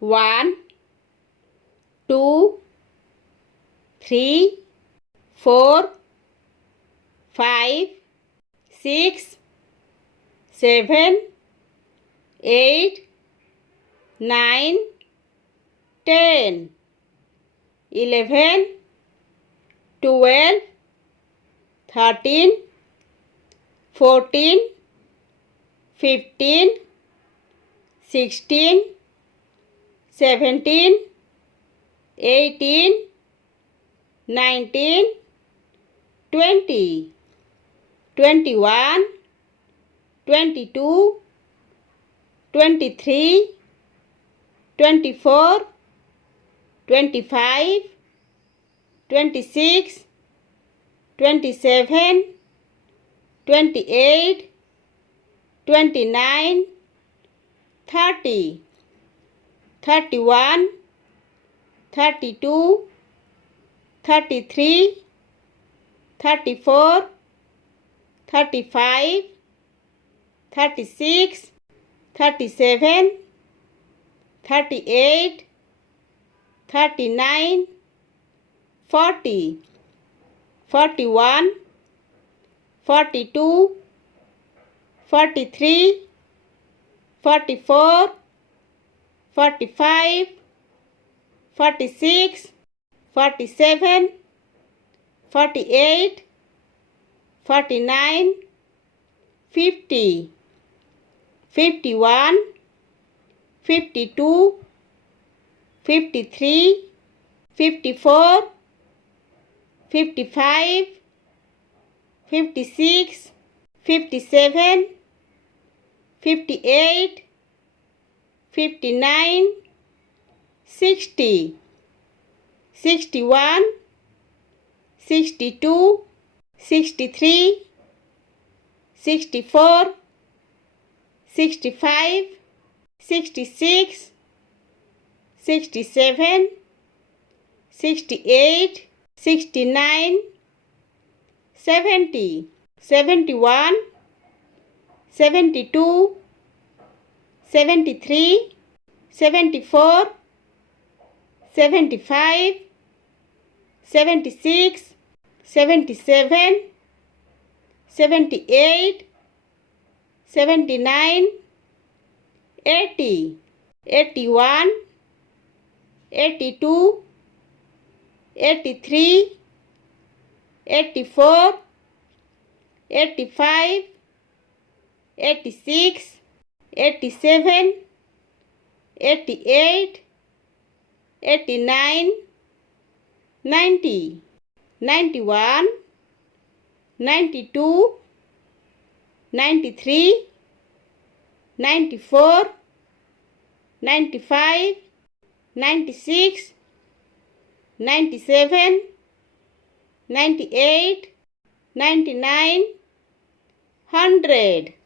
1, 2, 3, 4, 5, 6, 7, 8, 9, 10, 11, 12, 13, 14, 15, 16, 17, 18, 19, 20, 21, 22, 23, 24, 25, 26, 27, 28, 29, 30, 31, 32, 33, 34, 35, 36, 37, 38, 39, 40, 41, 42, 43, 44, 45, 46, 47, 48, 49, 50, 51, 52, 53, 54, 55, 56, 57, 58, 59, 60, 61, 62, 63, 64, 65, 66, 67, 68, 69, 70, 71, 72, 73, 74, 75, 76, 77, 78, 79, 80, 81, 82, 83, 84, 85, 86, 87, 88, 89, 90, 91, 92, 93, 94, 95, 96, 97, 98, 99, 100.